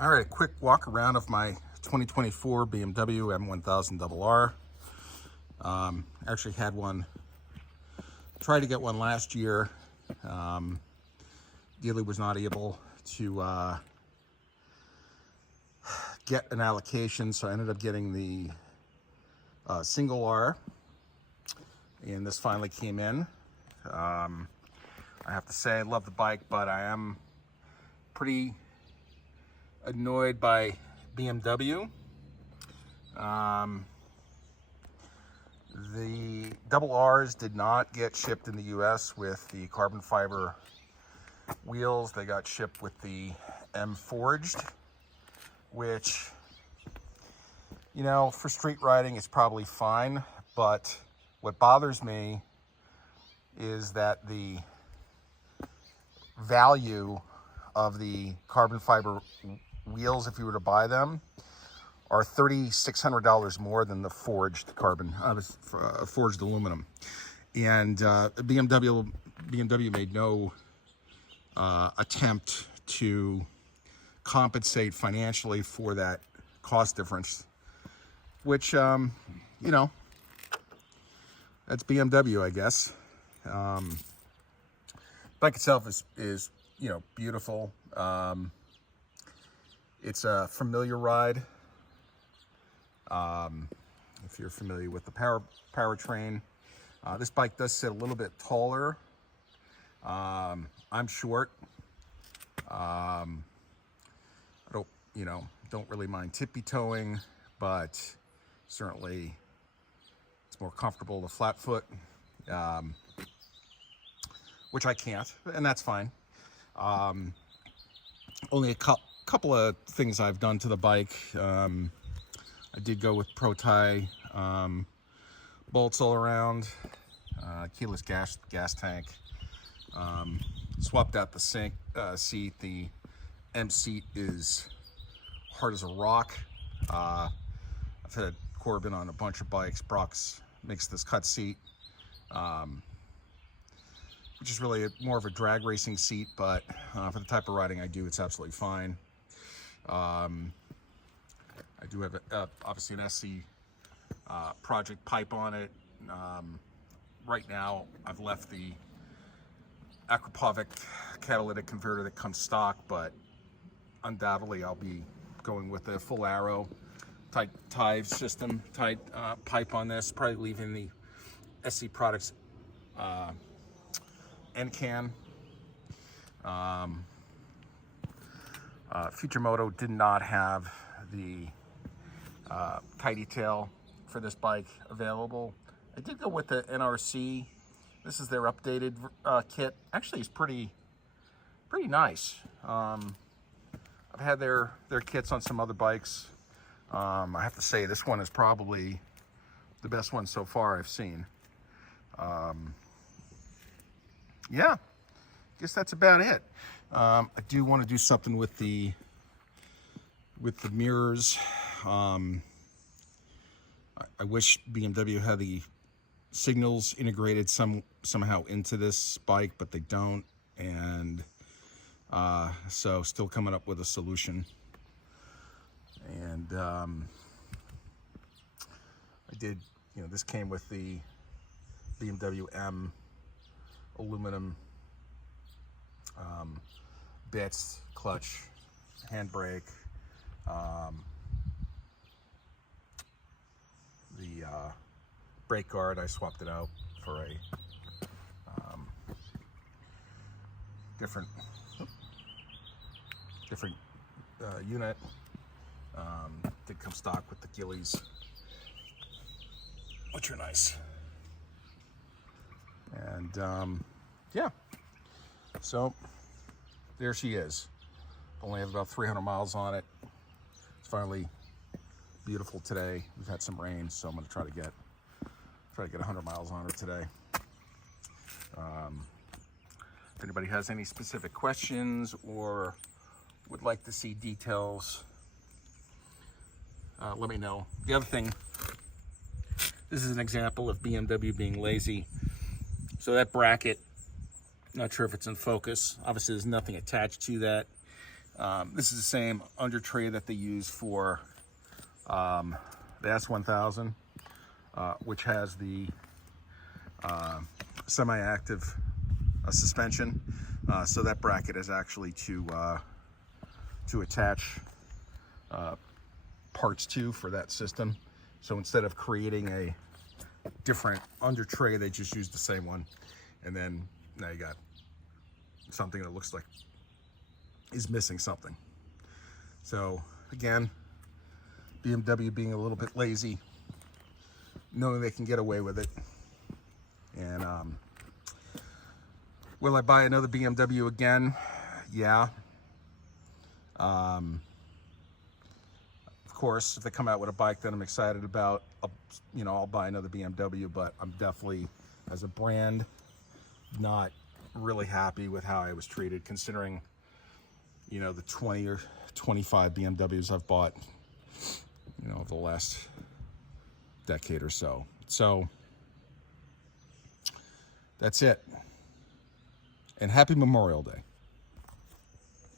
All right, a quick walk around of my 2024 BMW M1000RR. Actually had one, tried to get one last year. Dealer was not able to get an allocation, so I ended up getting the single R, and this finally came in. I have to say I love the bike, but I am pretty annoyed by BMW. The double R's did not get shipped in the US with the carbon fiber wheels. They got shipped with the M forged, which, you know, for street riding is probably fine, but what bothers me is that the value of the carbon fiber wheels, if you were to buy them, are $3,600 more than the forged carbon, forged aluminum. And BMW made no attempt to compensate financially for that cost difference, which, you know, that's BMW, I guess. Bike itself is you know, beautiful. It's a familiar ride. If you're familiar with the powertrain, this bike does sit a little bit taller. I'm short. I don't really mind tippy-toeing, but certainly it's more comfortable to flat foot, which I can't, and that's fine. Only a couple of things I've done to the bike. I did go with Pro Tie bolts all around, keyless gas tank. Swapped out the seat. The M seat is hard as a rock. I've had Corbin on a bunch of bikes. Brock's makes this cut seat, which is really more of a drag racing seat, but for the type of riding I do, it's absolutely fine. I do have obviously an SC project pipe on it. Right now, I've left the Akrapovic catalytic converter that comes stock, but undoubtedly I'll be going with the full arrow tight system, tight pipe on this, probably leaving the SC Products end can. Future Moto did not have the tidy tail for this bike available. I did go with the NRC. This is their updated kit. Actually, it's pretty nice. I've had their kits on some other bikes. I have to say this one is probably the best one so far I've seen. Yeah, I guess that's about it. I do want to do something with the mirrors. I wish BMW had the signals integrated somehow into this bike, but they don't, and so still coming up with a solution. And I did, you know, this came with the BMW M aluminum bits, clutch, handbrake, the brake guard. I swapped it out for a different unit. Did come stock with the gillies, which are nice. And yeah, so there she is. Only have about 300 miles on it. It's finally beautiful today. We've had some rain, so I'm going to try to get 100 miles on her today. If anybody has any specific questions or would like to see details, let me know. The other thing, this is an example of BMW being lazy. So that bracket, not sure if it's in focus. Obviously, there's nothing attached to that. This is the same under tray that they use for the S1000, which has the semi-active suspension. So that bracket is actually to attach parts to for that system. So instead of creating a different under tray, they just use the same one. And then now you got something that looks like is missing something. So again, BMW being a little bit lazy, knowing they can get away with it. And will I buy another BMW again? Yeah. Of course, if they come out with a bike that I'm excited about, I'll buy another BMW, but I'm definitely, as a brand, not really happy with how I was treated, considering, the 20 or 25 BMWs I've bought, over the last decade or so. So that's it. And happy Memorial Day.